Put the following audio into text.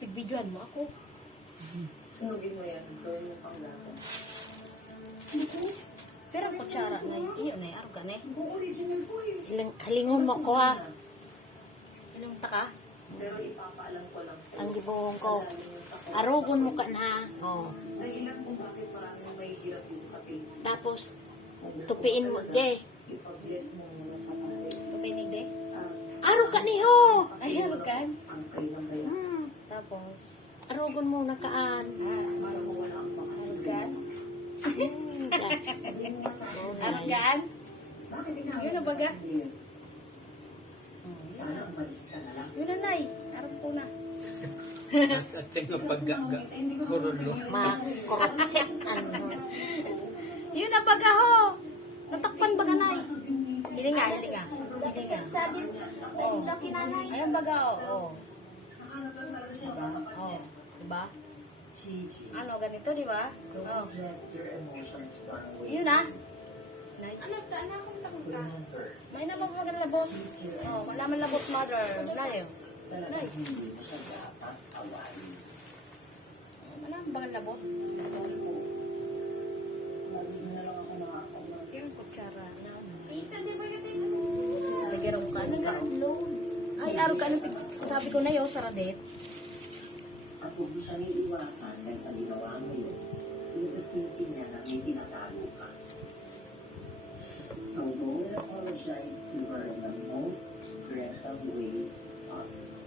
Pag-videoan mo ako. Sunugin mo yan. Gawin mo pang lahat. Pero ang kutsara na yun. Iyo na, araw ka na eh. Halingon mo ko ha. Ilang taka? Pero ipapaalam ko lang sa'yo. Ang gibuong ko. Alam mo sa Arugon mo ka na. Oh. Dahilan kung bakit maraming may hirap dito sa Pilipinas. Tapos, Kung gusto tupiin mo. mo talaga, De. ipa-bless mo muna sa bahay. Pinide. Aro ka niho. Ay, araw ka. Ang kayo ng bayan. Tapos, Arugon mo na kaan. Para mawala ang bakas ng Argan? Sabihin mo nga sa akin. Argan? Bakit ginagawa Yun na baga? mo kasi yun? Sana umalis ka na lang. Yun na, Nay. Araw ko na. At yung paggaga, kurulo. Makorupsyak. Ano. Yun na baga ho. Natakpan baga, Nay. Hindi nga, hindi nga. Hindi nga. Oh. Ay, ang baga, oh. Oh. Diba? Gigi, Ano, ganito, diba? Oh. don't let your emotions run away. Yun na. Nay. Remember, May nababag na labot. Oh, wala man labot, mother. Layo. talagang hindi mo siya dapat awayin. Wala man bagang labot. Sorry po. Lagi na lang ako nakakawa. Yung kutsara na. Tita, di ba natin? Nagirong ka na. Ay, araw ka. Sabi ko na yun, Saradet. At kung siya may iwasan dahil ang ginawa mo yun, iisipin niya na may tinatago ka. So go and apologize to her in the most gentle way possible.